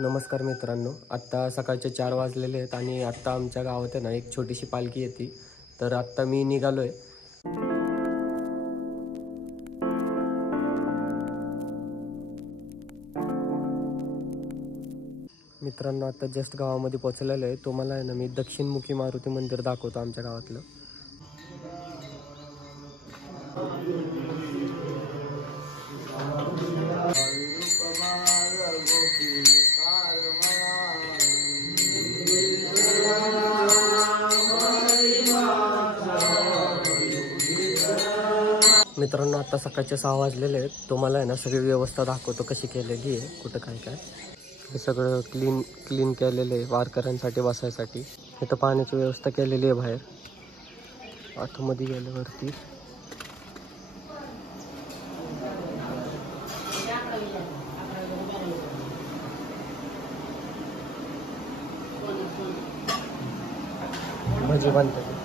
नमस्कार मित्रांनो, आत्ता सकाळचे 4 वाजलेले आहेत आणि आत्ता आमच्या गावात आहे ना एक छोटीशी पालखी येते. तर आत्ता मी निघालो आहे. मित्रांनो, आता जस्ट गावामध्ये पोहोचलेलो आहे. तुम्हाला आहे ना मी दक्षिणमुखी मारुती मंदिर दाखवतो आमच्या गावातलं. मित्रांनो, आता सकाळचे 6 वाजलेले आहेत. तुम्हाला आहे ना सगळी व्यवस्था दाखवतो कशी केलेली आहे, कुठं काय काय. हे सगळं क्लीन केलेलं आहे वारकऱ्यांसाठी बसायसाठी. इथं पाण्याची व्यवस्था केलेली आहे बाहेर. आतमध्ये गेल्यावरती भजी बनतात.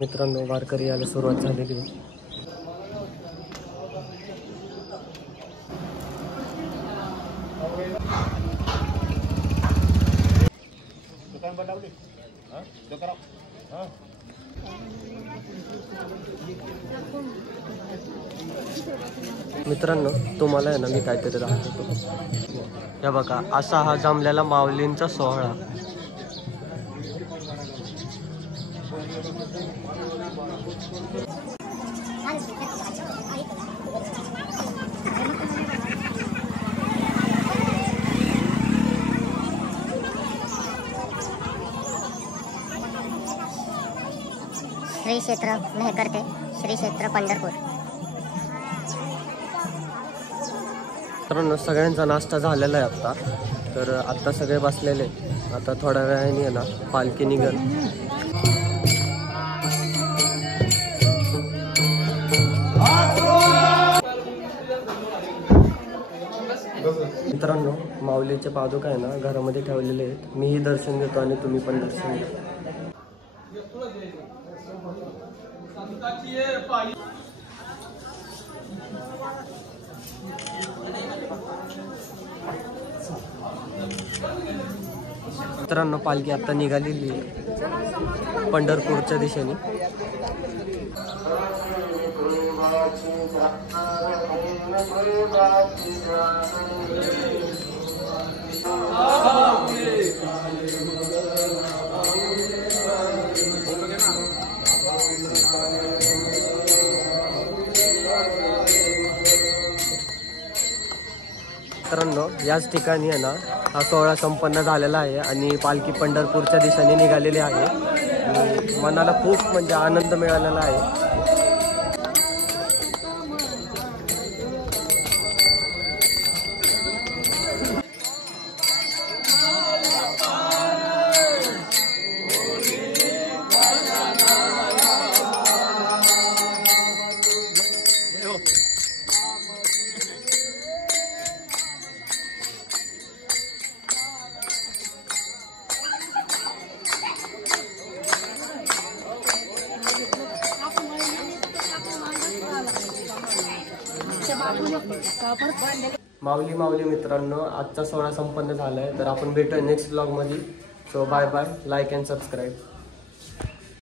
मित्रांनो, वारकरी यायला सुरुवात झालेली आहे. मित्रांनो, तुम्हाला आहे ना मी काहीतरी दाखवतो. हे बघा, असा हा जमलेला माऊलींचा सोहळा. श्री क्षेत्र मेहकर ते श्री क्षेत्र पंढरपूर. मित्रांनो, सगळ्यांचा नाश्ता झालेला आहे आत्ता. तर आत्ता सगळे बसलेले. आता थोड्या वेळाने आहे ना पालखी निघेल. मित्रांनो, माऊलीचे पादुका आहे ना घरामध्ये ठेवलेले आहेत. मीही दर्शन घेतो आणि तुम्ही पण दर्शन घ्या. मित्रांनो, पालखी आता निघालेली आहे पंढरपूरच्या दिशेने. मित्रांनो, याच ठिकाणी आहे ना हा सोहळा संपन्न झालेला आहे आणि पालखी पंढरपूरच्या दिशेने निघालेली आहे. आणि मनाला खूप म्हणजे आनंद मिळालेला आहे. माऊली मित्रांनो, आजचा सोहळा संपन्न झालाय. तर आपण भेटूया नेक्स्ट ब्लॉग मध्ये. So bye bye. Like and subscribe.